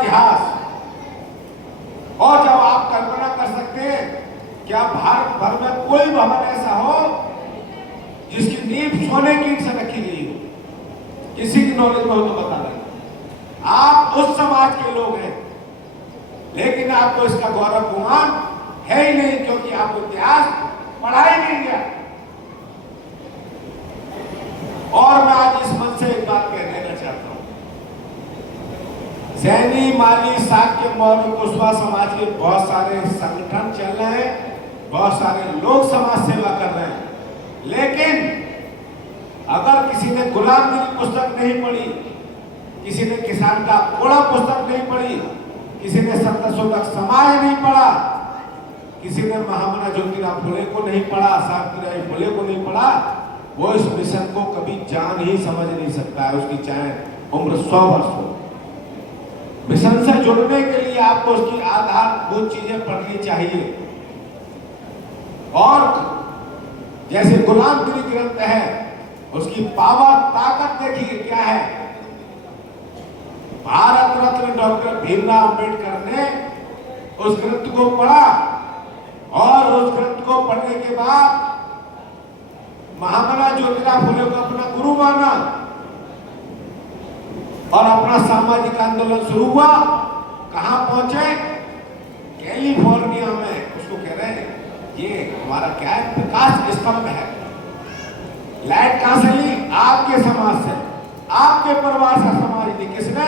इतिहास। और जब आप कल्पना कर सकते हैं क्या भारत भर में कोई भवन ऐसा हो जिसकी नींव सोने की ईंट से रखी गई हो? किसी की नॉलेज में हो तो बता दें। आप उस समाज के लोग हैं, लेकिन आपको इसका गौरव गुमान है ही नहीं, क्योंकि आपको इतिहास पढ़ा ही नहीं गया। और मैं आज इस मन से एक बात कह देना चाहता हूं, सैनी, माली, शाक्य, मौर्य, कुशवा समाज के बहुत सारे संगठन चल रहे हैं, बहुत सारे लोग समाज सेवा कर रहे हैं, लेकिन अगर किसी ने गुलामगिरी पुस्तक नहीं पढ़ी, किसी ने किसान का कोड़ा पुस्तक नहीं पढ़ी, किसी ने सत्यशोधक समाज नहीं पढ़ा, किसी ने महामना ज्योतिराव फुले को नहीं पढ़ा, सावित्रीबाई फुले को नहीं पढ़ा, वो इस मिशन को कभी जान ही समझ नहीं सकता है, उसकी चाहे उम्र 100 वर्ष हो। मिशन से जुड़ने के लिए आपको उसकी आधारभूत चीजें पढ़नी चाहिए। और जैसे गुलामगिरी ग्रंथ है, उसकी पावर, ताकत देखिए क्या है। भारत रत्न डॉक्टर भीमराव अंबेडकर ने उस ग्रंथ को पढ़ा और उस ग्रंथ को पढ़ने के बाद महामना ज्योतिराव फुले को अपना गुरु माना और अपना सामाजिक आंदोलन शुरू हुआ। कहां पहुंचे? कैलिफोर्निया में। उसको कह रहे हैं ये हमारा क्या है, प्रकाश स्तंभ है। लाइट कहां से ली? आपके समाज से, आपके परिवार से समाज ली। किसने?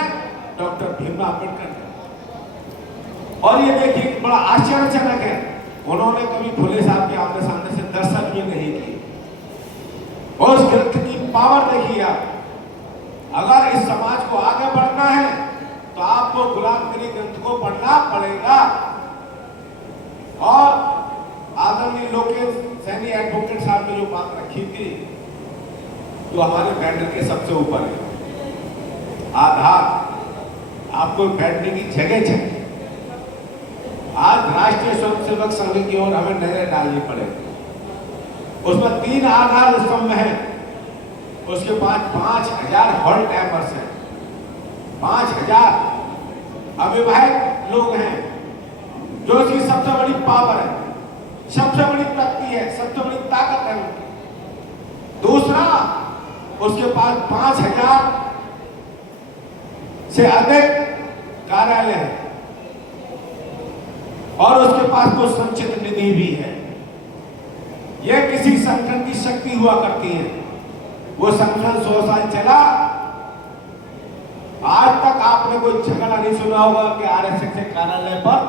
डॉक्टर भीमराव अम्बेडकर ने। और ये देखिए बड़ा आश्चर्यजनक है, उन्होंने कभी फुले साहब के आमने सामने से दर्शन भी नहीं किए। और उस ग्रंथ की पावर देखिए आप। अगर इस समाज को आगे बढ़ना है तो आपको गुलामगिरी ग्रंथ को पढ़ना पड़ेगा। और आदरणीय लोकेश सैनी एडवोकेट साहब ने जो बात रखी थी, जो हमारे बैठने के सबसे ऊपर है, आधार। आपको बैठने की जगह चाहिए। आज राष्ट्रीय स्वयंसेवक संघ की ओर हमें नजर डालनी पड़ेगी। उसमें 3 आधार स्तंभ हैं, उसके बाद 5000 हॉल टाइमर्स हैं, 5000 अविवाहित लोग हैं, जो इसकी सबसे बड़ी पावर है, सबसे बड़ी शक्ति है, सबसे बड़ी ताकत है उनकी। दूसरा, उसके पास 5000 से अधिक कार्यालय है और उसके पास कुछ संचित निधि भी है। यह किसी संगठन की शक्ति हुआ करती है। वो संगठन 100 साल चला, आज तक आपने कोई झगड़ा नहीं सुना होगा कि आरएसएस के कार्यालय पर